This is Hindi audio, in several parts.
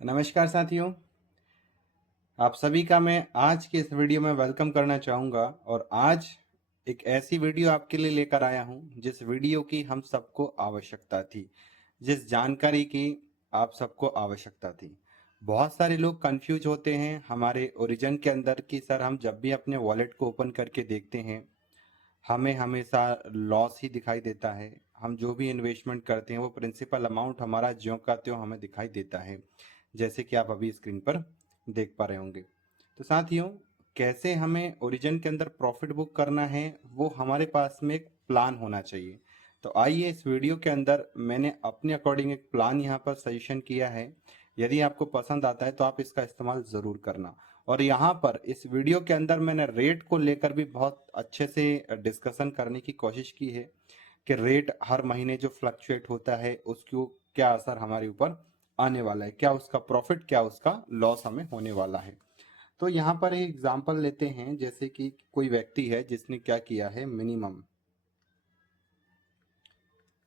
नमस्कार साथियों, आप सभी का मैं आज के इस वीडियो में वेलकम करना चाहूँगा। और आज एक ऐसी वीडियो आपके लिए लेकर आया हूँ जिस वीडियो की हम सबको आवश्यकता थी, जिस जानकारी की आप सबको आवश्यकता थी। बहुत सारे लोग कंफ्यूज होते हैं हमारे ओरिजिन के अंदर कि सर हम जब भी अपने वॉलेट को ओपन करके देखते हैं हमें हमेशा लॉस ही दिखाई देता है। हम जो भी इन्वेस्टमेंट करते हैं वो प्रिंसिपल अमाउंट हमारा ज्यों का त्यों हमें दिखाई देता है, जैसे कि आप अभी स्क्रीन पर देख पा रहे होंगे। तो साथियों, कैसे हमें ओरिजिन के अंदर प्रॉफिट बुक करना है वो हमारे पास में एक प्लान होना चाहिए। तो आइए इस वीडियो के अंदर मैंने अपने अकॉर्डिंग एक प्लान यहाँ पर सजेशन किया है। यदि आपको पसंद आता है तो आप इसका इस्तेमाल ज़रूर करना। और यहाँ पर इस वीडियो के अंदर मैंने रेट को लेकर भी बहुत अच्छे से डिस्कशन करने की कोशिश की है कि रेट हर महीने जो फ्लक्चुएट होता है उसको क्या असर हमारे ऊपर आने वाला है, क्या उसका प्रॉफिट क्या उसका लॉस हमें होने वाला है। तो यहाँ पर एक एग्जांपल लेते हैं, जैसे कि कोई व्यक्ति है जिसने क्या किया है, मिनिमम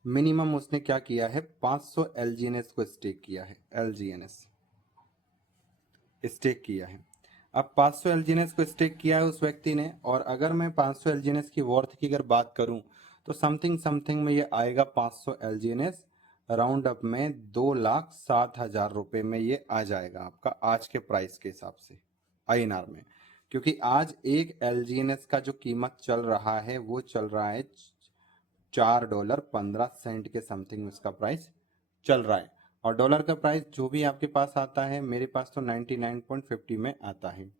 मिनिमम उसने क्या किया है, 500 एलजीएनएस को स्टेक किया है। एलजीएनएस स्टेक किया है। अब 500 एलजीएनएस को स्टेक किया है उस व्यक्ति ने, और अगर मैं 500 एलजीएनएस की वर्थ की अगर बात करूं तो समथिंग समथिंग में ये आएगा 500 एलजीएनएस राउंड अप में 2,07,000 रुपए में ये आ जाएगा आपका आज के प्राइस के हिसाब से आईएनआर में। क्योंकि आज एक एलजीएनएस का जो कीमत चल रहा है वो चल रहा है $4.15 के समथिंग इसका प्राइस चल रहा है। और डॉलर का प्राइस जो भी आपके पास आता है, मेरे पास तो 99.50 में आता है।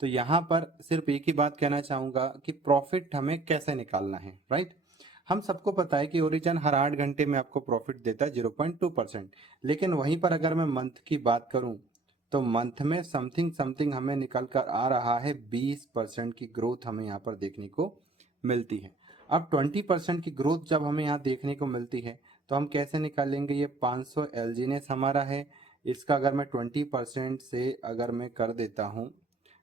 तो यहाँ पर सिर्फ एक ही बात कहना चाहूँगा कि प्रॉफिट हमें कैसे निकालना है, राइट। हम सबको पता है कि ओरिजिन हर 8 घंटे में आपको प्रॉफिट देता है 0.2%। लेकिन वहीं पर अगर मैं मंथ की बात करूं तो मंथ में समथिंग समथिंग हमें निकल कर आ रहा है 20% की ग्रोथ हमें यहाँ पर देखने को मिलती है। अब 20% की ग्रोथ जब हमें यहाँ देखने को मिलती है तो हम कैसे निकालेंगे, ये 500 एलजीनेस हमारा है, इसका अगर मैं 20% से अगर मैं कर देता हूँ,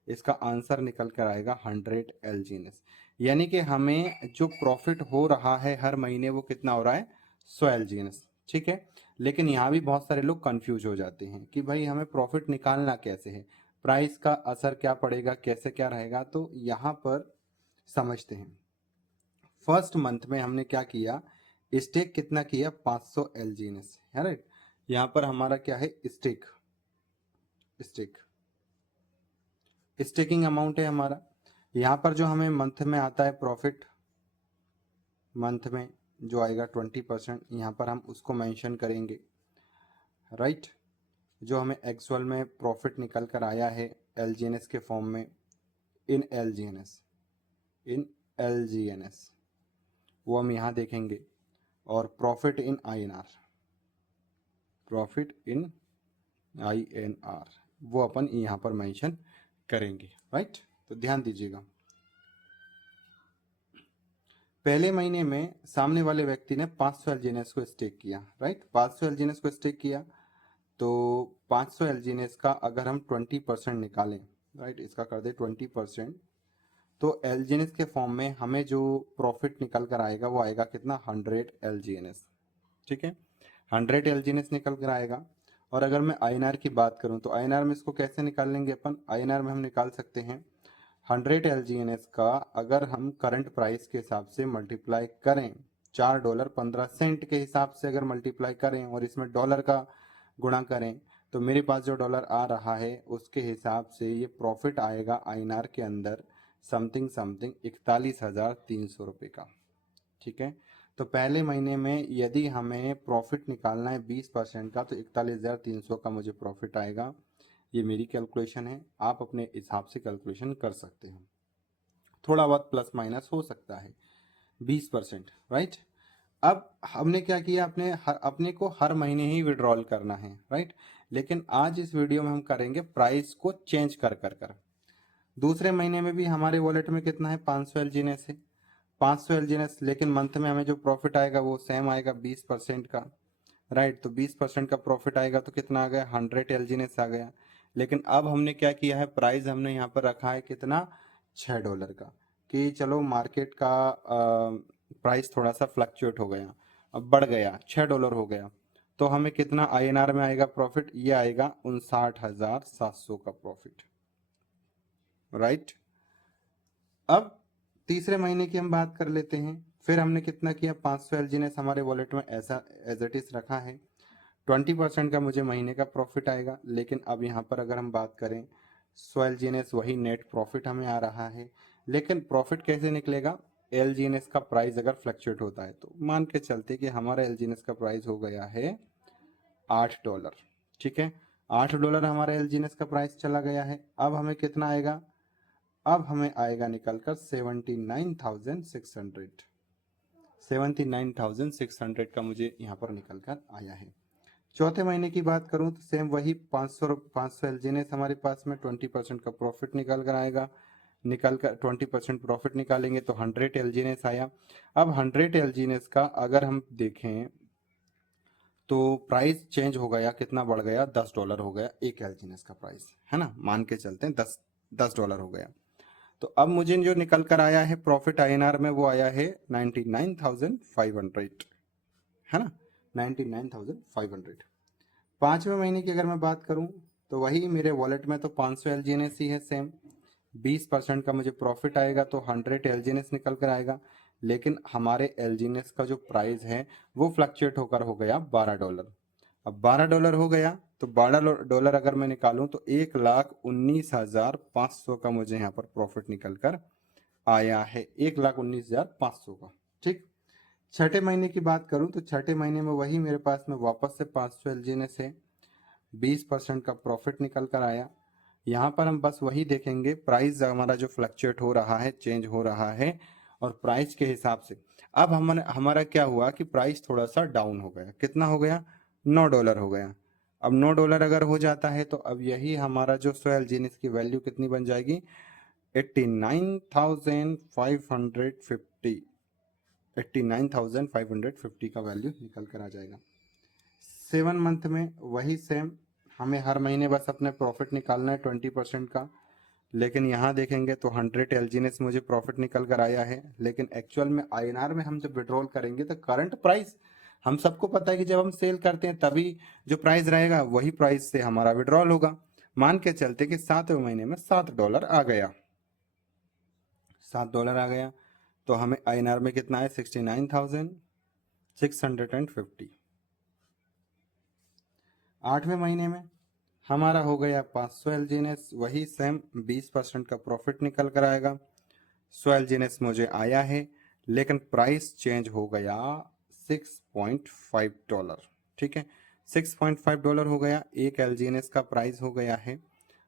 इसका आंसर निकल कर आएगा 100 एलजीनेस। यानी कि हमें जो प्रॉफिट हो रहा है हर महीने वो कितना हो रहा है, 100 एलजीनेस। ठीक है। लेकिन यहाँ भी बहुत सारे लोग कंफ्यूज हो जाते हैं कि भाई हमें प्रॉफिट निकालना कैसे है, प्राइस का असर क्या पड़ेगा, कैसे क्या रहेगा। तो यहाँ पर समझते हैं। फर्स्ट मंथ में हमने क्या किया, स्टेक कितना किया, 500 एलजीएनएस है, राइट। यहाँ पर हमारा क्या है, स्टेक स्टेक स्टेकिंग अमाउंट है हमारा। यहाँ पर जो हमें मंथ में आता है प्रॉफिट, मंथ में जो आएगा 20%, यहाँ पर हम उसको मेंशन करेंगे, राइट। जो हमें एक्चुअल में प्रॉफिट निकल कर आया है एलजीएनएस के फॉर्म में, इन एलजीएनएस इन एलजीएनएस वो हम यहाँ देखेंगे। और profit in INR, profit in INR वो अपन यहाँ पर मेंशन करेंगे, राइट। तो ध्यान दीजिएगा, पहले महीने में सामने वाले व्यक्ति ने 500 एलजीएनएस को स्टेक किया, राइट। 500 एलजीएनएस को स्टेक किया, तो 500 एलजीएनएस का अगर हम 20% निकालें, राइट, इसका कर दे 20%, तो एलजीएनएस के फॉर्म में हमें जो प्रॉफिट निकल कर आएगा वो आएगा कितना, 100 एलजीएनएस। ठीक है, 100 एलजीएनएस निकल कर आएगा। और अगर मैं आईएनआर की बात करूं तो आईएनआर में इसको कैसे निकाल लेंगे अपन, आईएनआर में हम निकाल सकते हैं 100 एलजीएनएस का अगर हम करंट प्राइस के हिसाब से मल्टीप्लाई करें, $4.15 के हिसाब से अगर मल्टीप्लाई करें और इसमें डॉलर का गुणा करें, तो मेरे पास जो डॉलर आ रहा है उसके हिसाब से ये प्रॉफिट आएगा आईएनआर के अंदर समथिंग समथिंग 41,300 रुपये का। ठीक है। तो पहले महीने में यदि हमें प्रॉफिट निकालना है 20% का, तो 41,300 का मुझे प्रॉफिट आएगा। ये मेरी कैलकुलेशन है, आप अपने हिसाब से कैलकुलेशन कर सकते हैं, थोड़ा बहुत प्लस माइनस हो सकता है। 20%, राइट। अब हमने क्या किया, अपने को हर महीने ही विड्रॉल करना है, राइट। लेकिन आज इस वीडियो में हम करेंगे प्राइस को चेंज कर कर कर। दूसरे महीने में भी हमारे वॉलेट में कितना है, 500 एलजीएनएस है, 500 एलजीएनएस, लेकिन मंथ में हमें जो प्रॉफिट आएगा वो सेम आएगा 20% का, राइट। तो 20% का प्रॉफिट आएगा तो कितना आ गया, 100 एलजीएनएस आ गया। लेकिन अब हमने क्या किया है, प्राइस हमने यहाँ पर रखा है कितना, $6 का, कि चलो मार्केट का प्राइस थोड़ा सा फ्लक्चुएट हो गया, अब बढ़ गया, $6 हो गया। तो हमें कितना INR में आएगा प्रॉफिट? ये आएगा 59,700 का प्रॉफिट, राइट। अब तीसरे महीने की हम बात कर लेते हैं। फिर हमने कितना किया, 500 एलजीनेस हमारे वॉलेट में ऐसा एज इट इज रखा है। 20% का मुझे महीने का प्रॉफिट आएगा। लेकिन अब यहाँ पर अगर हम बात करें 100 एलजीनेस, वही नेट प्रॉफिट हमें आ रहा है। लेकिन प्रॉफिट कैसे निकलेगा? एलजीनेस का प्राइस अगर फ्लक्चुएट होता है तो मान के चलते कि हमारा एलजीनेस का प्राइस हो गया है $8, ठीक है। $8 हमारा एलजीनेस का प्राइस चला गया है। अब हमें कितना आएगा? अब हमें आएगा निकलकर 79,600। 79,600 का मुझे यहाँ पर निकल कर आया है। चौथे महीने की बात करूं तो सेम वही 500 एलजीनेस हमारे पास में 20% का प्रॉफिट निकल कर आएगा। निकल कर 20% प्रॉफिट निकालेंगे तो 100 एलजीनेस आया। अब 100 एलजीनेस का अगर हम देखें तो प्राइस चेंज हो गया, कितना बढ़ गया? $10 हो गया एक एलजीनेस का प्राइस, है ना। मान के चलते हैं $10 हो गया। तो अब मुझे जो निकल कर आया है प्रॉफिट INR में, वो आया है 99,500, है ना, 99,500। पांचवें महीने की अगर मैं बात करूं तो वही मेरे वॉलेट में तो 500 एलजीएनएस ही है सेम। 20% का मुझे प्रॉफिट आएगा तो 100 एलजीएनएस निकल कर आएगा। लेकिन हमारे एलजीएनएस का जो प्राइस है वो फ्लक्चुएट होकर हो गया $12। अब $12 हो गया तो $12 अगर मैं निकालूं तो 1,19,500 का मुझे यहाँ पर प्रॉफिट निकल कर आया है, 1,19,500 का, ठीक। छठे महीने की बात करूं तो छठे महीने में वही मेरे पास में वापस से 500 एलजीएनएस है। 20% का प्रॉफिट निकल कर आया। यहाँ पर हम बस वही देखेंगे, प्राइस हमारा जो फ्लक्चुएट हो रहा है, चेंज हो रहा है, और प्राइस के हिसाब से अब हमारा क्या हुआ कि प्राइस थोड़ा सा डाउन हो गया। कितना हो गया? $9 हो गया। अब $9 अगर हो जाता है तो अब यही हमारा जो 100 एलजीएनएस की वैल्यू कितनी बन जाएगी? 89,550। 89,550 का वैल्यू निकल कर आ जाएगा। 7 मंथ में वही सेम, हमें हर महीने बस अपने प्रॉफिट निकालना है 20% का। लेकिन यहाँ देखेंगे तो 100 एलजीनेस मुझे प्रॉफिट निकल कर आया है। लेकिन एक्चुअल में INR में हम जब विड्रॉल करेंगे तो करंट प्राइस, हम सबको पता है कि जब हम सेल करते हैं तभी जो प्राइस रहेगा वही प्राइस से हमारा विड्रॉल होगा। मान के चलते कि 7वें महीने में $7 आ गया, $7 आ गया तो हमें INR में कितना है? 69,650। आठवें महीने में हमारा हो गया 500 एलजीएनएस, वही सेम 20% का प्रॉफिट निकल कर आएगा। 100 एलजीएनएस मुझे आया है लेकिन प्राइस चेंज हो गया $6.5, ठीक है। $6.5 हो गया, एक एलजीएनएस का प्राइस हो गया है।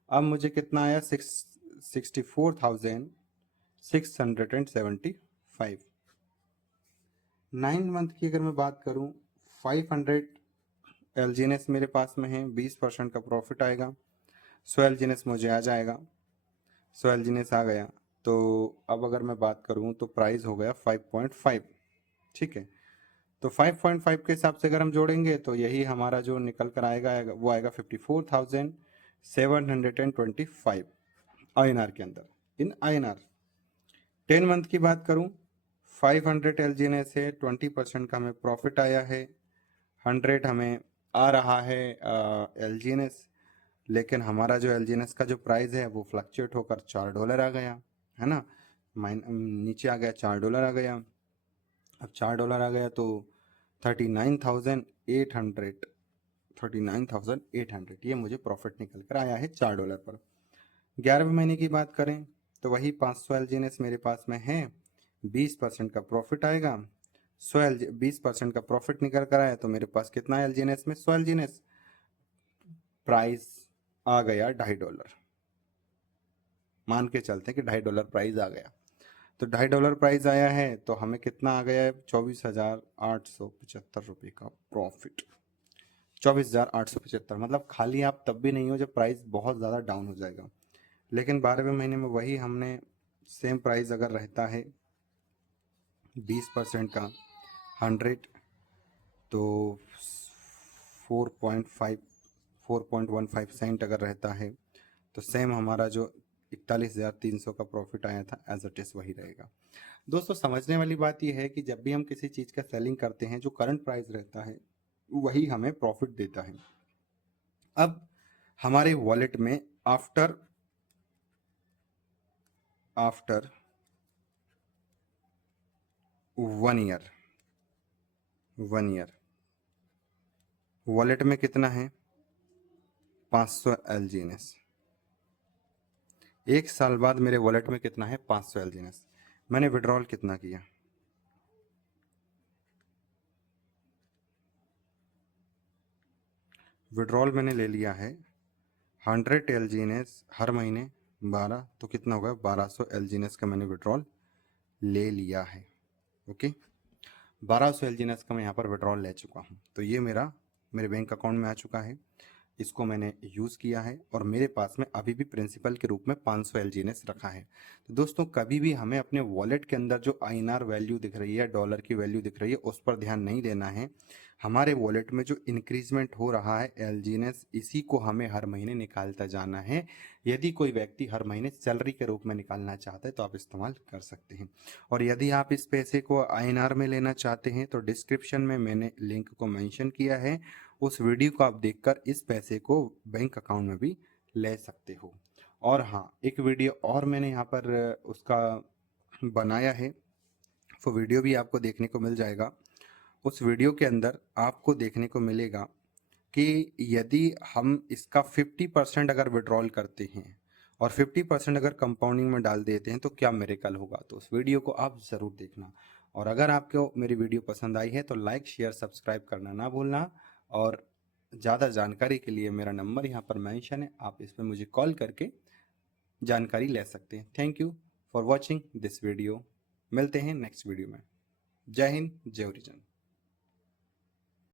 अब मुझे कितना आया? 64,675। 9 मंथ की अगर मैं बात करूं, 500 एलजीएनएस मेरे पास में है, 20% का प्रॉफिट आएगा। 100 एलजीएनएस मुझे आ जाएगा। 100 एलजीएनएस आ गया तो अब अगर मैं बात करूं तो प्राइस हो गया 5.5, ठीक है। तो 5.5 के हिसाब से अगर हम जोड़ेंगे तो यही हमारा जो निकल कर आएगा वो आएगा 54,725 INR के अंदर, इन INR। 10 मंथ की बात करूं, 500 एलजीएनएस है, 20% का हमें प्रॉफिट आया है। 100 हमें आ रहा है एलजीएनएस, लेकिन हमारा जो एलजीएनएस का जो प्राइस है वो फ्लक्चुएट होकर $4 आ गया, है ना। नीचे आ गया, $4 आ गया। अब $4 आ गया तो 39,800, 39,800 ये मुझे प्रॉफिट निकल कर आया है $4 पर। 11वें महीने की बात करें तो वही 500 एलजीएनएस मेरे पास में है, 20% का प्रॉफिट आएगा। 20% का प्रॉफिट निकल कर आया तो मेरे पास कितना एलजीएनएस में? 100 एलजीएनएस, प्राइस आ गया $2.5। मान के चलते हैं कि $2.5 प्राइस आ गया। तो $2.5 प्राइस आया है तो हमें कितना आ गया है? 24,875 रुपये का प्रॉफिट। 24,875, मतलब खाली आप तब भी नहीं हो जब प्राइस बहुत ज़्यादा डाउन हो जाएगा। लेकिन 12वें महीने में वही हमने सेम प्राइस अगर रहता है 20% का 100 तो 4.15 सेंट अगर रहता है तो सेम हमारा जो 41,300 का प्रॉफिट आया था एज इट इज वही रहेगा। दोस्तों समझने वाली बात यह है कि जब भी हम किसी चीज़ का सेलिंग करते हैं जो करंट प्राइस रहता है वही हमें प्रॉफिट देता है। अब हमारे वॉलेट में आफ्टर 1 ईयर वॉलेट में कितना है 500 LGNS। 1 साल बाद मेरे वॉलेट में कितना है 500 LGNS। मैंने विड्रॉल कितना किया, विड्रॉल मैंने ले लिया है 100 LGNS हर महीने 12, तो कितना होगा 1200 LGNS का मैंने विड्रॉल ले लिया है। ओके, 1200 LGNS का मैं यहाँ पर विड्रॉल ले चुका हूँ। तो ये मेरे बैंक अकाउंट में आ चुका है, इसको मैंने यूज़ किया है और मेरे पास में अभी भी प्रिंसिपल के रूप में 500 LGNS रखा है। तो दोस्तों कभी भी हमें अपने वॉलेट के अंदर जो INR वैल्यू दिख रही है, डॉलर की वैल्यू दिख रही है, उस पर ध्यान नहीं देना है। हमारे वॉलेट में जो इंक्रीजमेंट हो रहा है LGNS, इसी को हमें हर महीने निकालता जाना है। यदि कोई व्यक्ति हर महीने सैलरी के रूप में निकालना चाहता है तो आप इस्तेमाल कर सकते हैं। और यदि आप इस पैसे को INR में लेना चाहते हैं तो डिस्क्रिप्शन में मैंने लिंक को मेंशन किया है, उस वीडियो को आप देखकर इस पैसे को बैंक अकाउंट में भी ले सकते हो। और हाँ, एक वीडियो और मैंने यहाँ पर उसका बनाया है, वो वीडियो भी आपको देखने को मिल जाएगा। उस वीडियो के अंदर आपको देखने को मिलेगा कि यदि हम इसका 50% अगर विड्रॉल करते हैं और 50% अगर कंपाउंडिंग में डाल देते हैं तो क्या मेरेकल होगा। तो उस वीडियो को आप ज़रूर देखना। और अगर आपको मेरी वीडियो पसंद आई है तो लाइक शेयर सब्सक्राइब करना ना भूलना। और ज़्यादा जानकारी के लिए मेरा नंबर यहाँ पर मेंशन है, आप इस पर मुझे कॉल करके जानकारी ले सकते हैं। Thank you for watching this video. मिलते हैं नेक्स्ट वीडियो में। जय हिंद, जय ओरिजिन।